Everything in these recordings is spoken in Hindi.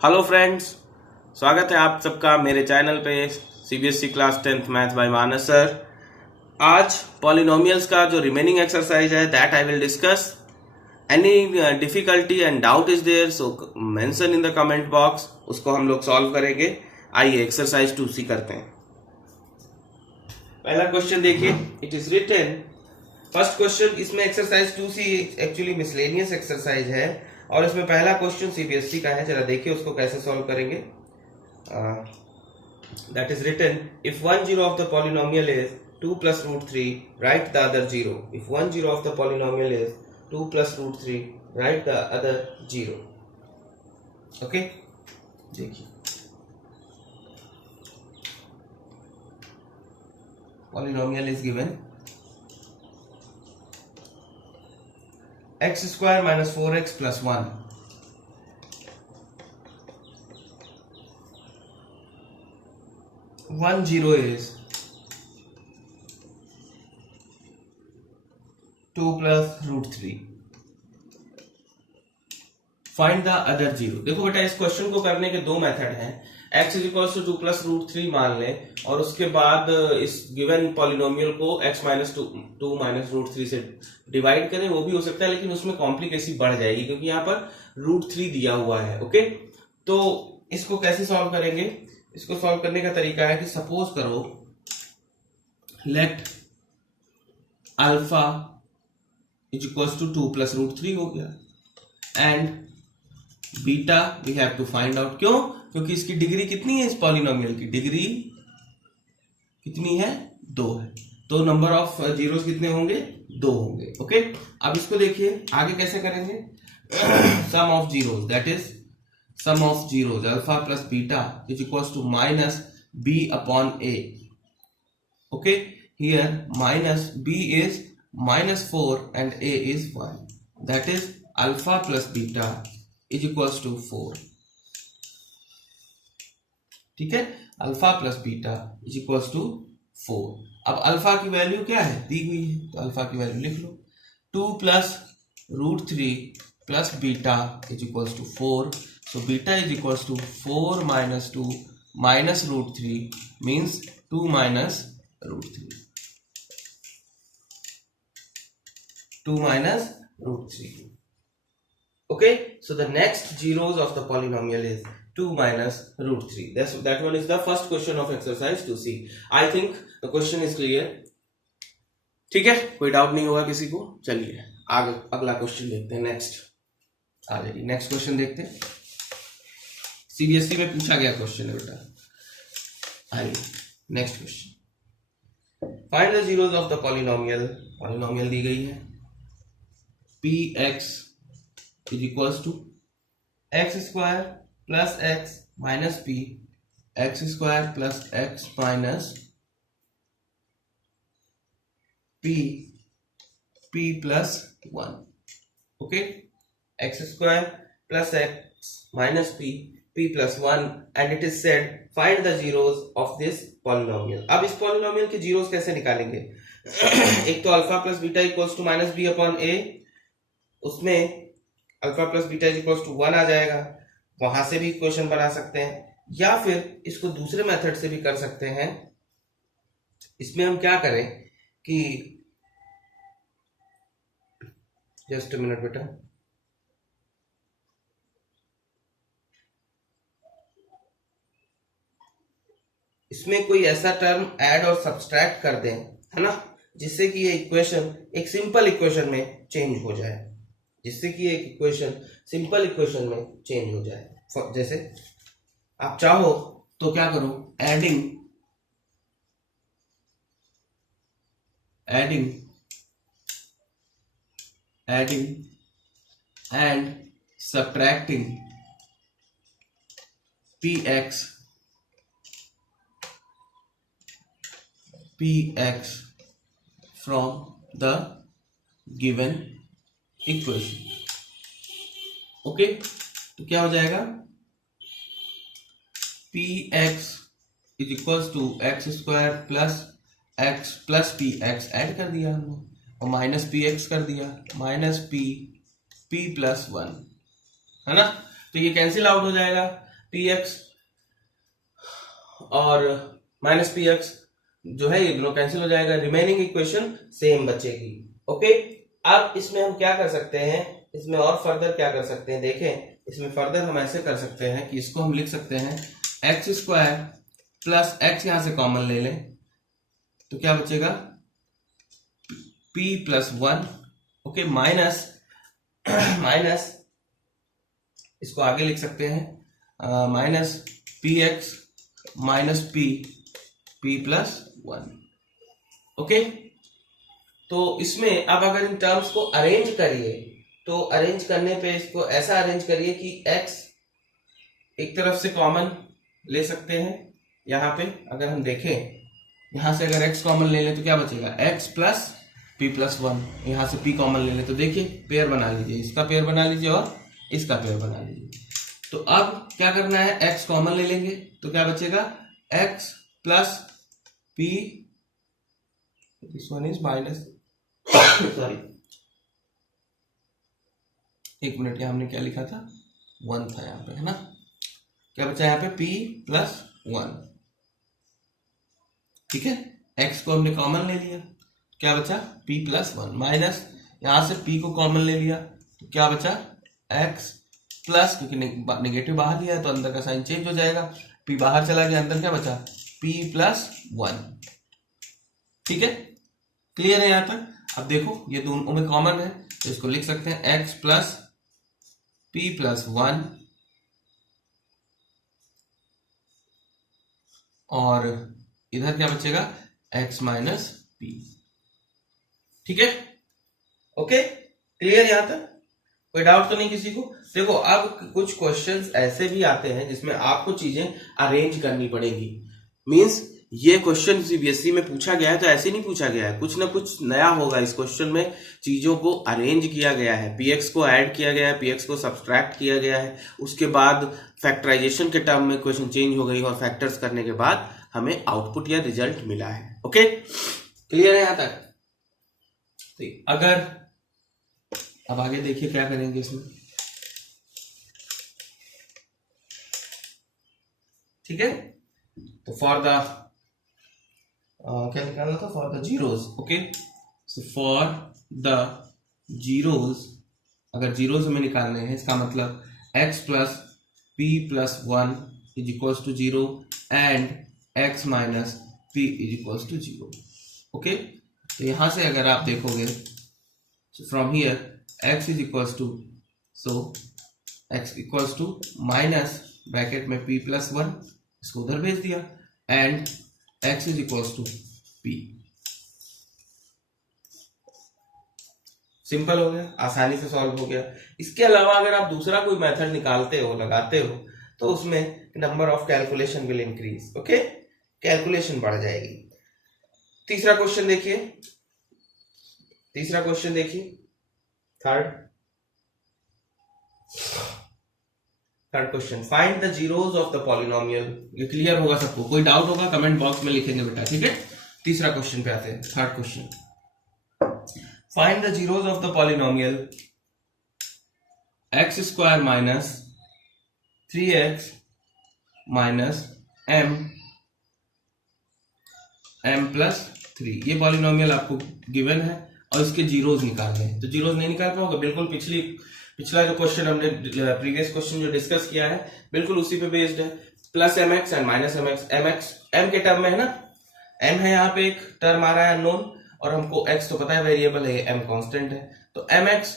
हेलो फ्रेंड्स, स्वागत है आप सबका मेरे चैनल पे CBSE class 10th math by Manas sir. आज पॉलिनोमियल्स का जो रिमेनिंग एक्सरसाइज है that I will discuss. Any difficulty and doubt is there so mention in the comment box, उसको हम लोग सॉल्व करेंगे। आइए एक्सरसाइज 2C करते हैं। पहला क्वेश्चन देखिए, it is written. First question, इसमें exercise 2C actually miscellaneous exercise है और इसमें पहला क्वेश्चन सीबीएसई का है। जरा देखिए उसको कैसे सॉल्व करेंगे। That is written, if one zero of the polynomial is 2 plus root 3, write the other 0. If one zero of the polynomial is 2 plus root 3, write the other 0. Okay, देखिए polynomial is given x square minus 4x plus 1. One zero is 2 plus root 3. Find the other zero. देखो बेटा, इस क्वेश्चन को करने के दो मेथड हैं। x is equal to 2 plus root 3 मान लें और उसके बाद इस गिवन पॉलिनोमियल को x माइनस 2 माइनस रूट 3 से डिवाइड करें, वो भी हो सकता है, लेकिन उसमें कॉम्प्लिकेसी बढ़ जाएगी क्योंकि यहाँ पर रूट 3 दिया हुआ है। ओके, तो इसको कैसे सॉल्व करेंगे? इसको सॉल्व करने का तरीका है कि सपोज करो let alpha is equal to 2 plus root 3 हो गया and beta we have to find out. क्यों? क्योंकि इसकी डिग्री कितनी है? इस पॉलिनोमियल की डिग्री कितनी है? 2 है। तो नंबर ऑफ जीरोस कितने होंगे? 2 होंगे। ओके, अब इसको देखिए आगे कैसे करेंगे। Sum of zeros, that is sum of zeros alpha plus beta is equal to minus b upon a. Okay, here minus b is -4 and a is 1. That is alpha plus beta is equals to 4. ठीक है, alpha plus beta is equals to 4। अब अल्फा की वैल्यू क्या है? दी हुई है, तो अल्फा की वैल्यू लिख लो। 2 plus root 3 plus beta is equals to 4। So beta is equals to 4 minus 2 minus root 3 means 2 minus root 3। 2 minus root 3. Okay, so the next zeros of the polynomial is 2 minus root 3. That one is the first question of exercise 2C. I think the question is clear. ठीक है, कोई डाउट नहीं होगा किसी को। चलिए आगे अगला क्वेश्चन देखते हैं। नेक्स्ट आ जाइए, नेक्स्ट क्वेश्चन देखते हैं। सीबीएसई में पूछा गया क्वेश्चन है बेटा। आइए next question, find the zeros of the polynomial. Polynomial दी गई है px is equals to x square plus x minus p, x square plus x minus p, p plus 1. Okay, x square plus x minus p, p plus 1, and it is said find the zeros of this polynomial. अब इस polynomial के zeros कैसे निकालेंगे? एक तो alpha plus beta equals to minus b upon a, उसमें alpha plus beta is equals to 1 आ जाएगा। वहां से भी इक्वेशन बना सकते हैं या फिर इसको दूसरे मेथड से भी कर सकते हैं। इसमें हम क्या करें कि जस्ट अ मिनट बेटा, इसमें कोई ऐसा टर्म ऐड और सब्सट्रैक्ट कर दें, है ना, जिससे कि ये इक्वेशन एक सिंपल इक्वेशन में चेंज हो जाए, जिससे कि एक इक्वेशन सिंपल इक्वेशन में चेंज हो जाए। जैसे आप चाहो तो क्या करो, adding and subtracting px from the given equation. Okay, तो क्या हो जाएगा? px is equals to x square plus x plus p x add कर दिया हमने और माइनस पी एक्स कर दिया, माइनस पी p+1, है ना। तो ये कैंसिल आउट हो जाएगा। पी एक्स और माइनस पी एक्स जो है ये दोनों कैंसिल हो जाएगा, रिमेनिंग इक्वेशन सेम बचेगी। ओके, अब इसमें हम क्या कर सकते हैं, इसमें और फर्दर क्या कर सकते हैं, देखें इसमें फर्दर हम ऐसे कर सकते हैं कि इसको हम लिख सकते हैं एक्स स्क्वायर प्लस एक्स, यहां से कॉमन ले लें तो क्या बचेगा p plus 1, okay, minus minus इसको आगे लिख सकते हैं minus P x minus P plus 1। Okay, तो इसमें अब अगर इन टर्म्स को अरेंज करिए तो अरेंज करने पे इसको ऐसा अरेंज करिए कि x एक तरफ से कॉमन ले सकते हैं, यहां पे अगर हम देखें यहां से अगर x कॉमन ले लें तो क्या बचेगा x प्लस p प्लस 1, यहां से p कॉमन ले लें तो देखिए पेयर बना लीजिए, इसका पेयर बना लीजिए और इसका पेयर बना लीजिए। तो अब क्या करना है, x कॉमन ले लेंगे तो क्या बचेगा x plus p, this one is minus sorry एक मिनट, यहां हमने क्या लिखा था 1 था यहाँ पे, है ना, क्या बचा यहाँ पे p प्लस 1, ठीक है, x को हमने कॉमन ले लिया, क्या बचा p प्लस 1, माइनस यहां से p को कॉमन ले लिया तो क्या बचा x प्लस, क्योंकि नेगेटिव बाहर लिया है तो अंदर का साइन चेंज हो जाएगा, p बाहर चला गया, अंदर क्या बचा p प्लस 1, ठीक है, क्लियर है यहां तक। अब देखो ये दोनों में कॉमन है तो इसको लिख सकते हैं x प्लस p प्लस 1 और इधर क्या बचेगा x माइनस p, ठीक है, ओके, क्लियर यहां तक, कोई डाउट तो नहीं किसी को। देखो अब कुछ क्वेश्चंस ऐसे भी आते हैं जिसमें आपको चीजें अरेंज करनी पड़ेगी, मींस ये क्वेश्चन सीबीएसई में पूछा गया है तो ऐसे नहीं पूछा गया है, कुछ ना कुछ नया होगा इस क्वेश्चन में, चीजों को अरेंज किया गया है, पीएक्स को ऐड किया गया है, पीएक्स को सब्सट्रैक्ट किया गया है, उसके बाद फैक्टराइजेशन के टर्म में क्वेश्चन चेंज हो गई और फैक्टर्स करने के बाद हमें आउटपुट या रिजल्ट मिला है। ओके, क्लियर है यहां तक। तो अगर अब आगे देखिए क्या करेंगे इसमें, ठीक है, तो फॉर द क्या निकालना था, for the zeros, okay, so for the zeros, अगर जीरोस हमें निकालने हैं इसका मतलब x plus p plus 1 is equals to 0 and x minus p is equals to 0, okay, तो यहां से अगर आप देखोगे from here x is equals to, so x equals to minus bracket में p प्लस 1, इसको उधर भेज दिया and x is equals to p, simple हो गया, आसानी से सॉल्व हो गया। इसके अलावा अगर आप दूसरा कोई मेथड निकालते हो, लगाते हो, तो उसमें number of calculation will increase, okay, calculation बढ़ जाएगी। तीसरा क्वेश्चन देखिए, तीसरा क्वेश्चन देखिए, third question, find the zeros of the polynomial. ये क्लियर होगा सबको, कोई डाउट होगा कमेंट बॉक्स में लिखेंगे बेटा, ठीक है। तीसरा क्वेश्चन पे आते हैं, third question, find the zeros of the polynomial x square minus 3x minus m plus 3, ये पॉलिनोमियल आपको गिवन है और इसके जीरोस निकालने हैं, तो जीरोस नहीं निकाल पाओगे, बिल्कुल पिछला जो क्वेश्चन हमने प्रीवियस क्वेश्चन जो डिस्कस किया है बिल्कुल उसी पे बेस्ड है, plus mx and minus mx, m के टर्म में है ना, m है यहाँ पे एक टर्म आ रहा है अननोन और हमको x तो पता है वेरिएबल है, m कांस्टेंट है, तो mx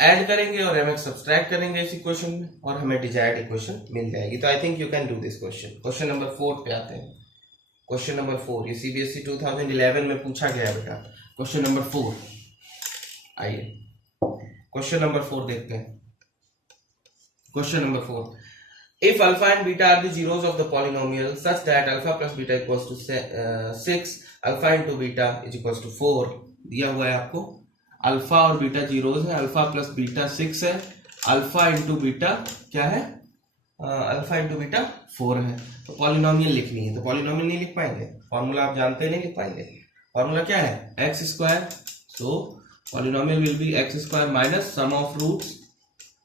ऐड करेंगे और mx सब्सट्रैक्ट करेंगे इस इक्वेशन में और हमें डिजायर्ड इक्वेशन मिल जाएगी। तो I think you can do this question. Question number 4 पे आते हैं, क्वेश्चन नंबर 4, ये सीबीएसई 2011 में पूछा गया बेटा, क्वेश्चन नंबर 4, आइए क्वेश्चन नंबर 4 देखते हैं। Question number 4, if alpha and beta are the zeros of the polynomial such that alpha plus beta equals to 6, alpha into beta is equals to 4, दिया हुआ है आपको, अल्फा और बीटा जीरोस है, अल्फा प्लस बीटा 6 है, अल्फा इंटू बीटा क्या है, अल्फा इंटू बीटा 4 है, तो पॉलिनोमियल लिखनी है, तो पॉलिनोमियल नहीं लिख पाएंगे, फॉर्मूला आप जानते हैं, नहीं लिख पाएंगे, फॉर्मूला क्या है x square, so polynomial will be x square minus sum of roots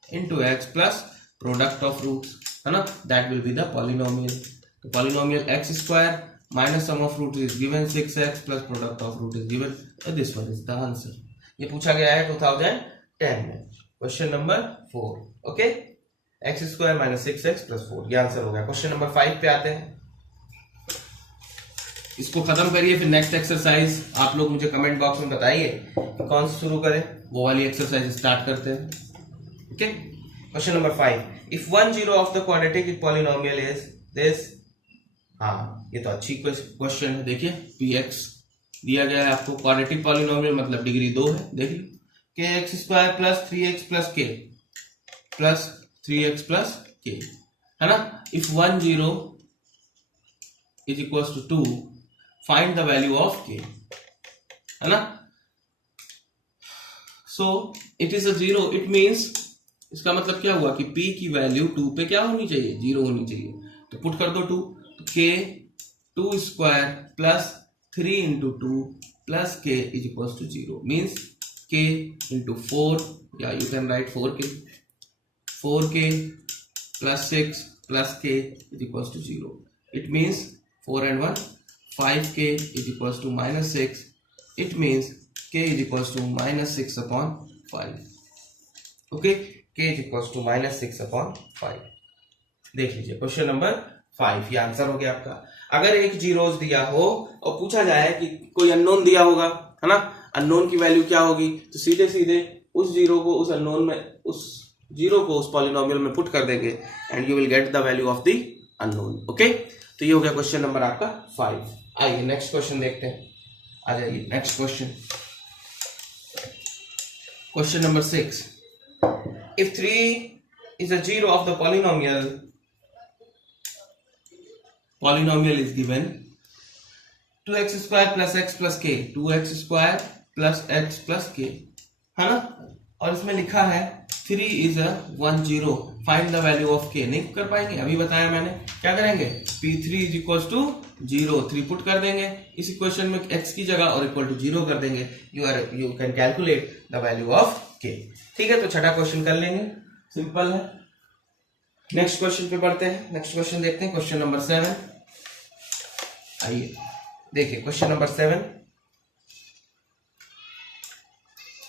into x plus product of roots, है ना, that will be the polynomial. तो polynomial x square minus sum of root is given 6x plus product of root is given, तो this one is the answer. ये पूछा गया है 2010 में, question number 4। Okay, x square minus 6x plus 4, ये आंसर हो गया। क्वेश्चन नंबर 5 पे आते हैं, इसको खत्म करिए, फिर नेक्स्ट एक्सरसाइज आप लोग मुझे कमेंट बॉक्स में बताइए कि कौन सा शुरू करें, वो वाली एक्सरसाइज स्टार्ट करते हैं। Okay, question number 5, if 1 0 of the quadratic polynomial is this. हाँ, ये तो अच्छी क्वेश्चन है। देखिए px दिया गया है आपको, क्वाड्रेटिक पॉलिनोमियल मतलब डिग्री 2 है। देख लो, k x square plus 3x plus k plus 3x plus k, है ना। If 1 0 is equal to 2, find the value of k, है ना। So it is a 0, it means, इसका मतलब क्या हुआ कि p की वैल्यू 2 पे क्या होनी चाहिए, 0 होनी चाहिए। तो पुट कर दो 2, तो k 2 square plus 3 into 2 plus k is equal to 0, means k into 4, या you can write 4k plus 6 plus k is equal to 0। It means 4 and 1 5k is equals to minus 6. It means k is equals to minus 6 upon 5. Okay, k is equals to minus 6 upon 5. देख लीजिए क्वेश्चन नंबर 5, ये आंसर हो गया आपका। अगर एक जीरोस दिया हो और पूछा जाए कि कोई अननोन दिया होगा, है ना, अननोन की वैल्यू क्या होगी, तो सीधे सीधे उस जीरो को उस अननोन में, उस जीरो को उस पॉलिनोमियल में पुट कर देंगे and you will get the value of the unknown. Okay, तो ये हो गया क्वेश्चन नंबर आपका 5। आइए नेक्स्ट क्वेश्चन देखते हैं, आ जाइए next question. Question number 6, if 3 is a 0 of the polynomial is given 2x square plus x plus k, 2x square plus x plus k, है ना। और इसमें लिखा है 3 is a 1 0, find the value of k। नहीं कर पाएंगे, अभी बताया मैंने। क्या करेंगे, p3 is equals to 0, 3 put कर देंगे इस इक्वेशन में x की जगह और इक्वल टू 0 कर देंगे। You can calculate the value of k। ठीक है, तो छठा क्वेश्चन कर लेंगे, सिंपल है। नेक्स्ट क्वेश्चन पे बढ़ते हैं, नेक्स्ट क्वेश्चन देखते हैं, क्वेश्चन नंबर 7। आइए देखिए क्वेश्चन नंबर 7,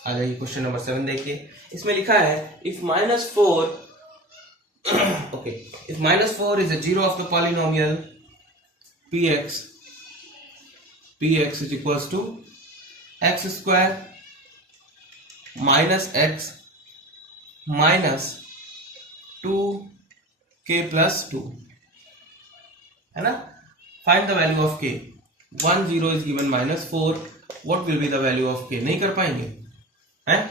आ जाइए क्वेश्चन नंबर 7 देखिए। इसमें लिखा है if -4 okay, if -4 is a 0 of the polynomial px is equals to x square minus x minus 2k plus 2, है ना। Find the value of k। 1 0 is given -4, what will be the value of k। नहीं कर पाएंगे, हैं,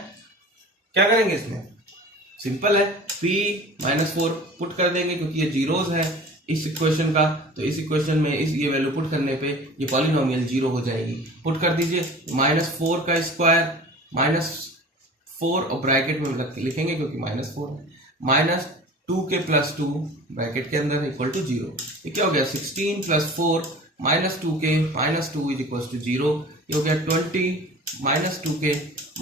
क्या करेंगे इसमें, सिंपल है, p -4 पुट कर देंगे क्योंकि ये जीरोस है इस इक्वेशन का, तो इस इक्वेशन में इस ये वैल्यू पुट करने पे ये पॉलिनोमियल 0 हो जाएगी। पुट कर दीजिए, -4 का स्क्वायर -4 और ब्रैकेट में लिखेंगे क्योंकि -4 है, माइनस 2k प्लस 2 ब्रैकेट के अंदर इक्वल टू 0। ये क्या हो गया, 16 plus 4 minus 2k minus 2 is equal to 0। ये हो गया 20 minus 2k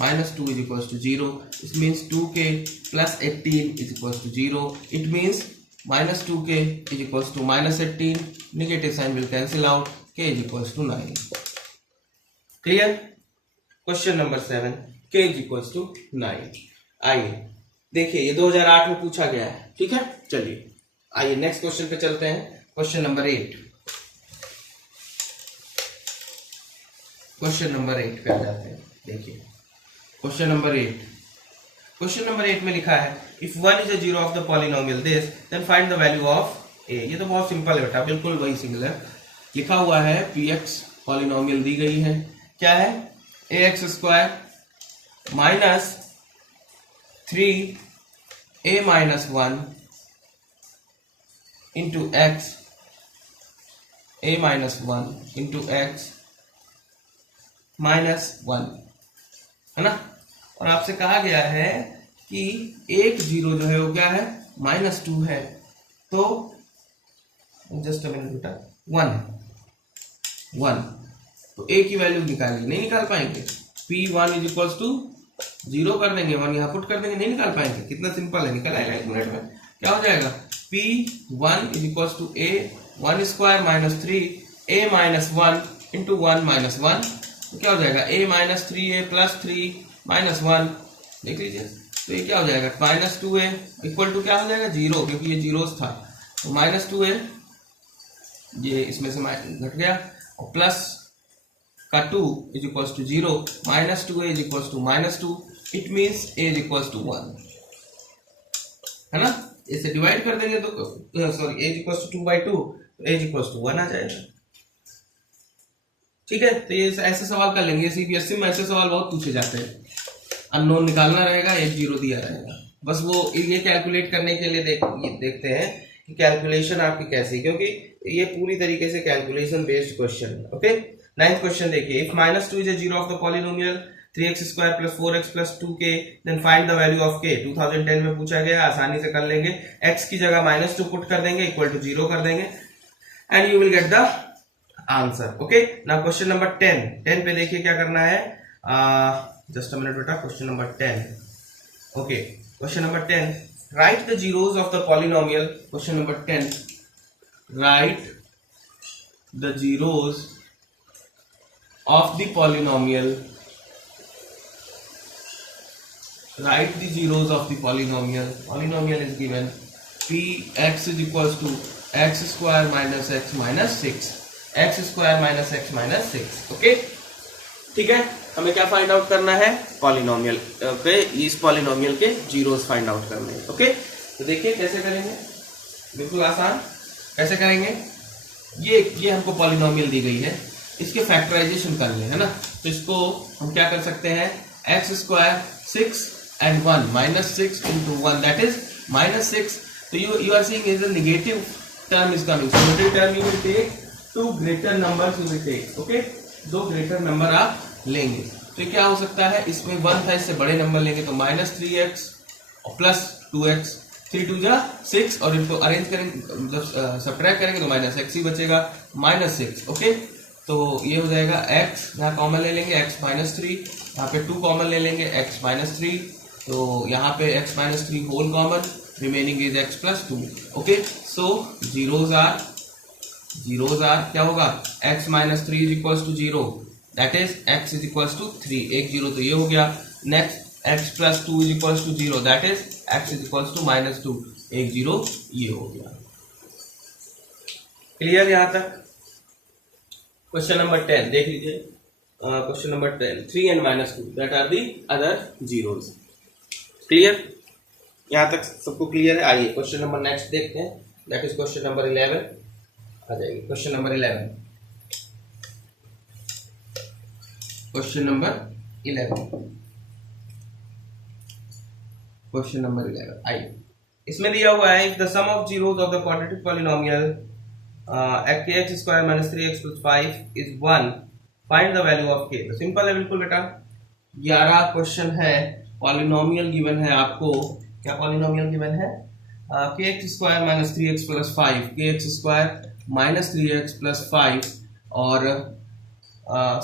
minus 2 is equals to 0. This means 2k plus 18 is equals to 0. It means minus 2k is equals to minus 18. Negative sign will cancel out. K is equals to 9. Clear? Question number 7. K is equals to 9. आइए देखिए, ये 2008 में पूछा गया है, ठीक है। चलिए आइए नेक्स्ट क्वेश्चन पे चलते हैं, क्वेश्चन नंबर 8। क्वेश्चन नंबर 8 पे आ जाते हैं। देखिए क्वेश्चन नंबर 8, क्वेश्चन नंबर 8 में लिखा है if 1 is a 0 of the polynomial this then find the value of a। ये तो बहुत सिंपल है बेटा, बिल्कुल वही सिंगुलर लिखा हुआ है। px पॉलिनोमियल दी गई है, क्या है, ax square minus 3a minus 1 into x, a minus 1 into x -1, है ना। और आपसे कहा गया है कि एक जीरो जो है वो क्या है, -2 है, तो जस्ट अ मिनट बेटा, 1 तो a की वैल्यू निकालिए, नहीं निकाल पाएंगे। p1 इज इक्वल्स टू 0 कर देंगे, 1 यहाँ पुट कर देंगे, नहीं निकाल पाएंगे। कितना सिंपल है, निकल आएगा 1 मिनट में। क्या हो जाएगा, P1 is equal to A 1 square minus 3 A minus 1 into 1 minus 1, तो क्या हो जाएगा A minus 3A plus 3 minus 1, देख लीजिए। तो ये क्या हो जाएगा माइनस 2A इक्वल टू क्या हो जाएगा 0, क्योंकि ये जीरोस था, तो माइनस 2A ये इसमें से घट गया, और प्लस का 2 is equal to 0, minus 2A is equal to minus 2, it means A is equal to 1, है ना। इसे डिवाइड कर देंगे तो sorry A is equal to 2/2, तो A इज इक्वल टू 1 आ जाएगा। ठीक है, तो ये ऐसे सवाल कर लेंगे, सीबीएसई में ऐसे सवाल बहुत पूछे जाते हैं। अननोन निकालना रहेगा, 1 0 दिया रहेगा, बस वो ये कैलकुलेट करने के लिए देखते हैं कि कैलकुलेशन आपकी कैसी, क्योंकि ये पूरी तरीके से कैलकुलेशन बेस्ड क्वेश्चन है। ओके, 9th क्वेश्चन देखिए, if -2 is a zero of the polynomial 3x² + 4x + 2k then find the value of k। 2010 में पूछा गया, आसानी से कर लेंगे। x की जगह -2 पुट कर देंगे, इक्वल टू 0 कर देंगे, and you will get the answer. Okay, now question number 10 पे देखिए क्या करना है। जस्ट अ मिनट बेटा, question number 10। Okay, question number 10, write the zeros of the polynomial. Question number 10, write the zeros of the polynomial. Write the zeros of the polynomial. Polynomial is given Px is equals to x square minus x minus 6, x square minus x minus 6. Okay, ठीक है, हमें क्या फाइंड आउट करना है, पॉलिनोमियल। ओके, इस पॉलिनोमियल के जीरोस फाइंड आउट करने हैं। ओके, तो देखिए कैसे करेंगे, बिल्कुल आसान। कैसे करेंगे, ये हमको पॉलिनोमियल दी गई है, इसके फैक्टराइजेशन कर ले, है ना। तो इसको हम क्या कर सकते हैं, x square 6 and 1 minus 6 into 1, that is minus 6. So you are seeing is a negative term is coming, so negative term you will take, two greater numbers you will take. Okay, दो ग्रेटर नंबर आप लेंगे, तो क्या हो सकता है, इसमें 1 था, इससे बड़े नंबर लेंगे तो -3x और प्लस 2x, 3 2 जा 6, और इनको अरेंज करेंगे, जब सब्ट्रैक्ट करेंगे तो -x ही बचेगा, -6। ओके, तो ये हो जाएगा x, यहाँ कॉमन ले लेंगे x -3, यहाँ पे 2 कॉमन ले लेंगे x -3, तो यहाँ पे x -3 whole common, remaining is x + 2। Okay, so zeros are क्या होगा, x -3 is equal to 0, that is x is equal to 3, एक जीरो तो ये हो गया। Next x + 2 is equal to 0, that is x is equal to -2, एक जीरो ये हो गया। क्लियर यहां तक। क्वेश्चन नंबर 10 देख लीजिए, question number 10, 3 and -2 that are the other zeros. Clear, यहां तक सबको क्लियर है। आइए क्वेश्चन नंबर नेक्स्ट देखते हैं, दैट इज क्वेश्चन नंबर 11 आ जाएगी। Question number 11, question number 11, question number 11। आइए, इसमें दिया हुआ है, if the sum of zeros of the quadratic polynomial x² - 3x + 5 is 1, find the value of k। तो सिंपल है बिल्कुल बेटा, 11 क्वेश्चन है, पॉलिनोमियल गिवन है आपको। क्या पॉलिनोमियल गिवन है, kx² - 3x + 5, kx² - 3x + 5, और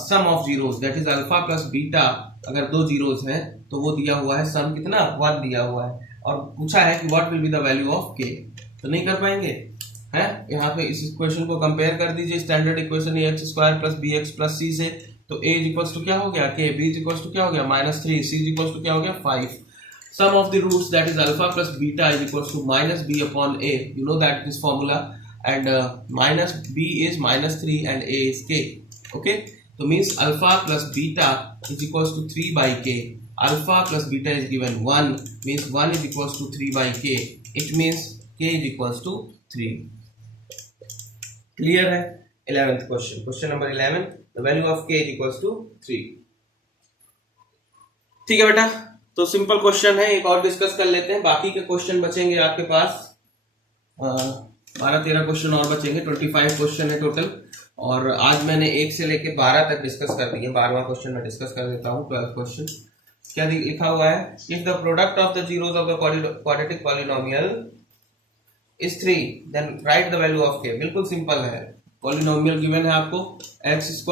sum of zeros that is alpha plus beta. अगर दो जीरोस हैं तो वो दिया हुआ है, सम कितना 1 दिया हुआ है, और पूछा है कि what will be the value of k। तो नहीं कर पाएंगे, है। यहाँ पे इस इक्वेशन को कंपेयर कर दीजिए standard equation ax² + bx + c से, तो a इक्वल्स टू क्या हो गया k, b इक्वल्स टू क्या हो गया -3, c इक्वल्स टू क्या हो गया 5। Sum of the roots, that is alpha plus beta, is equals to -b upon a. You know that this formula, and minus b is -3 and a is k. Okay, so means alpha plus beta is equals to 3 by k. Alpha plus beta is given 1, means 1 is equals to 3 by k. It means k is equals to 3. Clear है। 11th question, question number 11, the value of k is equals to 3. ठीक है बेटा, तो सिंपल क्वेश्चन है, एक और डिस्कस कर लेते हैं, बाकी के क्वेश्चन बचेंगे आपके पास 12-13 क्वेश्चन और बचेंगे, 25 क्वेश्चन है टोटल, और आज मैंने 1 से लेके 12 तक डिस्कस कर दिए। 12वां क्वेश्चन में डिस्कस कर देता हूँ। 12th क्वेश्चन क्या लिखा हुआ है, if the product of the zeros of the quadratic polynomial is 3 then write the value of k। बिल्कुल सिंपल है, पॉलिनोमियल गिवन है आपको x² -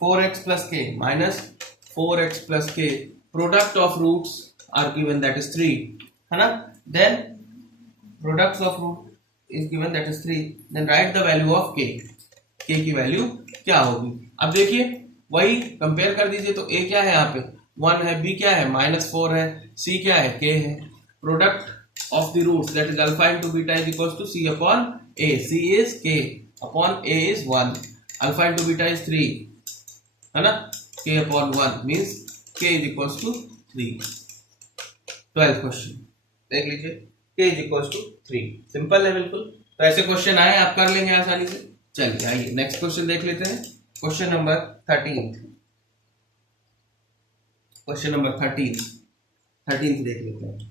4x + k minus 4x plus k, product of roots are given, that is 3, है ना। Then products of root is given that is 3, then write the value of k, k की वैल्यू क्या होगी। अब देखिए वही कंपेयर कर दीजिए, तो a क्या है यहाँ पे 1 है, b क्या है -4 है, c क्या है k है। Product of the roots that is alpha into beta is equals to c upon a, c is k upon a is 1, alpha into beta is 3 है ना, k upon 1 means k is equals to 3। 12th question देख लीजिए, k is equals to 3, simple है बिल्कुल। तो ऐसे क्वेश्चन आए आप कर लेंगे आसानी से। चलिए आइए नेक्स्ट क्वेश्चन देख लेते हैं, क्वेश्चन नंबर 13। क्वेश्चन नंबर 13 देख लेते हैं।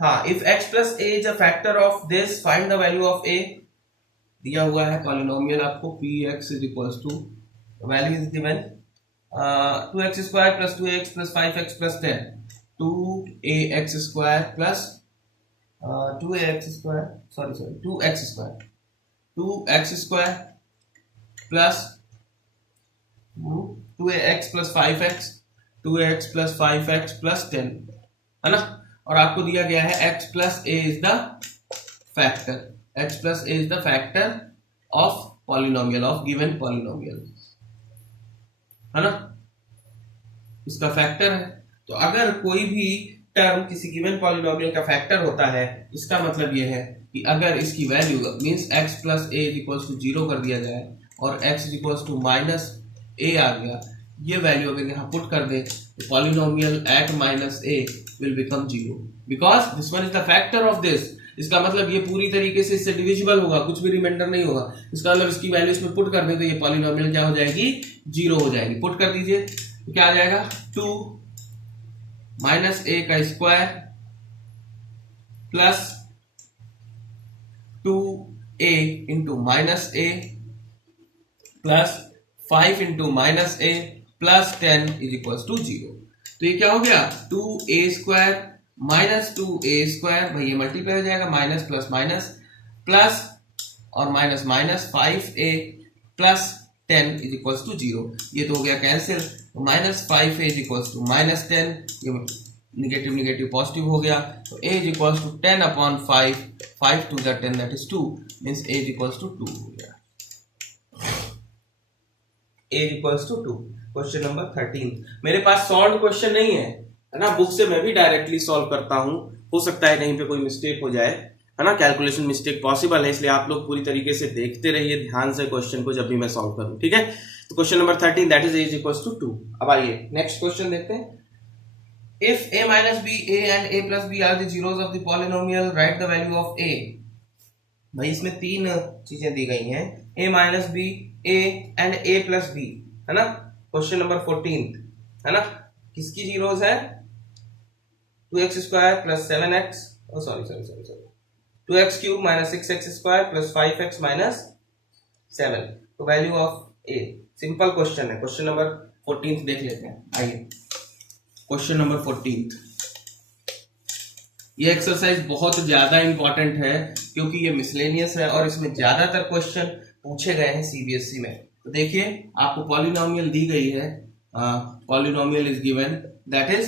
हाँ, if x plus a is a factor of this find the value of a। दिया हुआ है पॉलिनोमियल आपको px is equals to, value is given 2x square plus 2x plus 5x plus 10, 2ax square plus 2x square plus 2ax plus 5x, 2ax plus 5x plus 10 है ना। और आपको दिया गया है x plus a is the factor, x plus a is the factor of polynomial, of given polynomial है ना, इसका फैक्टर है। तो अगर कोई भी टर्म किसी गिवन पॉलिनोमियल का फैक्टर होता है, इसका मतलब ये है कि अगर इसकी value means x plus a is equals to 0 कर दिया जाए और x is equals to minus a आ गया, ये वैल्यू अगर यहाँ पुट कर दे तो polynomial at minus a will become 0 because this one is the factor of this. इसका मतलब ये पूरी तरीके से इससे डिविजिबल होगा, कुछ भी रिमाइंडर नहीं होगा। इसका मतलब इसकी वैल्यू इसमें पुट कर दे तो ये पॉलिनोमियल क्या हो जाएगी, 0 हो जाएगी। पुट कर दीजिए तो क्या आ जाएगा, 2 माइनस a का square plus 2a into minus a plus 5 into minus a plus 10 is equal to 0। तो ये क्या हो गया, 2a square minus 2a square, भाई ये मल्टीप्लाई हो जाएगा, माइनस प्लस माइनस प्लस और minus minus 5a plus 10 is equal to 0। ये तो हो गया कैंसिल, तो minus 5a is equal to minus 10, ये निगेटिव निगेटिव पॉजिटिव हो गया, तो a is equal to 10 upon 5, 5 to the 10 that is 2 means a is equal to 2 हो गया, a is equal to 2। Question number 13। मेरे पास सॉल्व क्वेश्चन नहीं है ना, बुक से मैं भी डायरेक्टली सॉल्व करता हूं, हो सकता है कहीं पे कोई मिस्टेक हो जाए है ना, कैलकुलेशन मिस्टेक पॉसिबल है, इसलिए आप लोग पूरी तरीके से देखते रहिए ध्यान से क्वेश्चन को जब भी मैं सॉल्व करूं, ठीक है। तो question number 13 that is equals to 2। अब आइए नेक्स्ट क्वेश्चन देखते हैं। If a minus b a and a plus b are the zeros of the polynomial, write the value of a। भाई इसमें तीन चीजें दी गई हैं, a minus b, a and a plus b है ना। क्वेश्चन नंबर 14 है ना, किसकी जीरोस है, 2x square plus 7x, sorry 2x cube minus 6x square plus 5x minus 7, तो value of a। Simple question है। क्वेश्चन नंबर 14 देख लेते हैं, आइए क्वेश्चन नंबर 14। ये एक्सरसाइज बहुत ज्यादा इंपॉर्टेंट है क्योंकि ये मिसलेनियस है और इसमें ज्यादातर क्वेश्चन पूछे गए हैं सीबीएसई में। तो देखिए आपको पॉलिनोमियल दी गई है, polynomial is given that is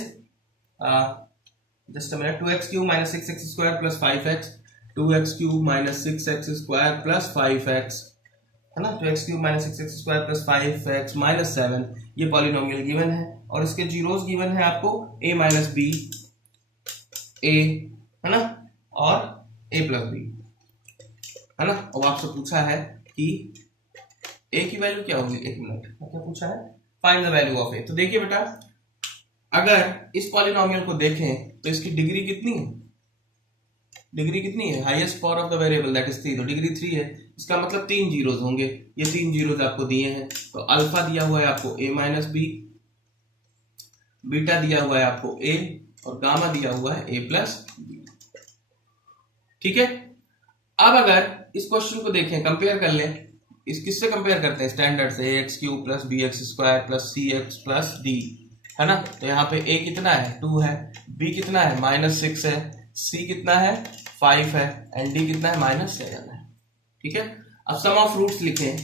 just a minute, 2x cube minus 6x square plus 5x, 2x cube minus 6x square plus 5x है ना, 2x cube minus 6x square plus 5x minus 7, ये पॉलिनोमियल गिवन है और इसके जीरोस गिवन है आपको a माइनस b, a है ना, और a प्लस b है ना। और आपसे पूछा है कि a की वैल्यू क्या होगी, एक मिनट, क्या पूछा है, find the value of a। तो देखिए बेटा, अगर इस पॉलिनोमियल को देखें तो इसकी डिग्री कितनी है, डिग्री कितनी है, highest power of the variable that is 3, तो डिग्री 3 है। इसका मतलब 3 जीरोस होंगे, ये 3 जीरोस आपको दिए हैं। तो अल्फा दिया हुआ है आपको a माइनस बी, बीटा दिया हुआ है आपको a और गामा दिया हुआ है a प्लस बी, ठीक है। अब अगर इस क्वेश्चन को देखें, कंपेयर कर लें, इस किससे कंपेयर करते हैं, स्टैंडर्ड से, ax cube plus bx square plus cx plus d है ना। तो यहाँ पे a कितना है, 2 है, b कितना है, माइनस 6 है, c कितना है, 5 है, एंड d कितना है, माइनस 7 है, ठीक है। अब सम ऑफ रूट्स लिखें,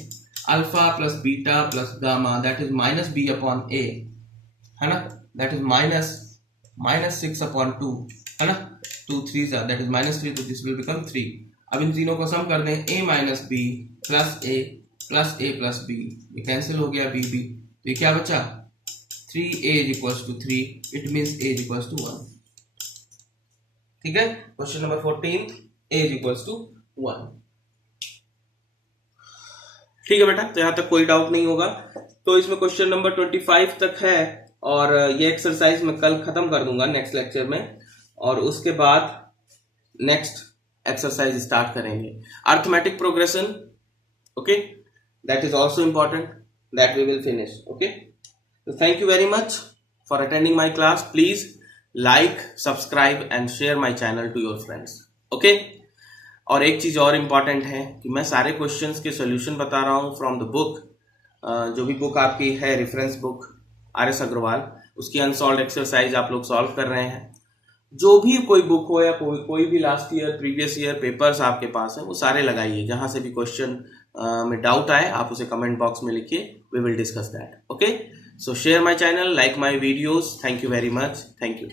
alpha plus beta plus gamma that is minus b upon a है ना, दैट इज माइनस 6 अपॉन 2 है ना, 2 3 दैट इज -3, तो दिस विल बिकम 3। अब इन तीनों को सम कर दें, a minus b plus a plus b, ये कैंसिल हो गया, बी बी, तो ये क्या बचा, 3a is equals to 3, it means a is equals to 1। ठीक है, question number 14, a is equals to 1। ठीक है बेटा, तो यहां तक कोई डाउट नहीं होगा। तो इसमें क्वेश्चन नंबर 25 तक है, और ये एक्सरसाइज मैं कल खत्म कर दूंगा नेक्स्ट लेक्चर में, और उसके बाद नेक्स्ट एक्सरसाइज स्टार्ट करेंगे, arithmetic progression. Okay, that is also important, that we will finish. Okay, तो thank you very much for attending my class. Please like, subscribe and share my channel to your friends. Okay, और एक चीज और इम्पॉर्टेंट है कि मैं सारे क्वेश्चंस के सॉल्यूशन बता रहा हूँ फ्रॉम द बुक, जो भी बुक आपकी है, रेफरेंस बुक RS अग्रवाल, उसकी अनसॉल्व एक्सरसाइज आप लोग सॉल्व कर रहे हैं। जो भी कोई बुक हो या कोई भी last year, previous year papers आपके पास है, वो सारे लगाइए। जहां से भी क्वेश्चन में डाउट आए, आप उसे कमेंट बॉक्स में लिखिए, we will discuss that. Okay, so share my channel, like my videos. Thank you very much, thank you.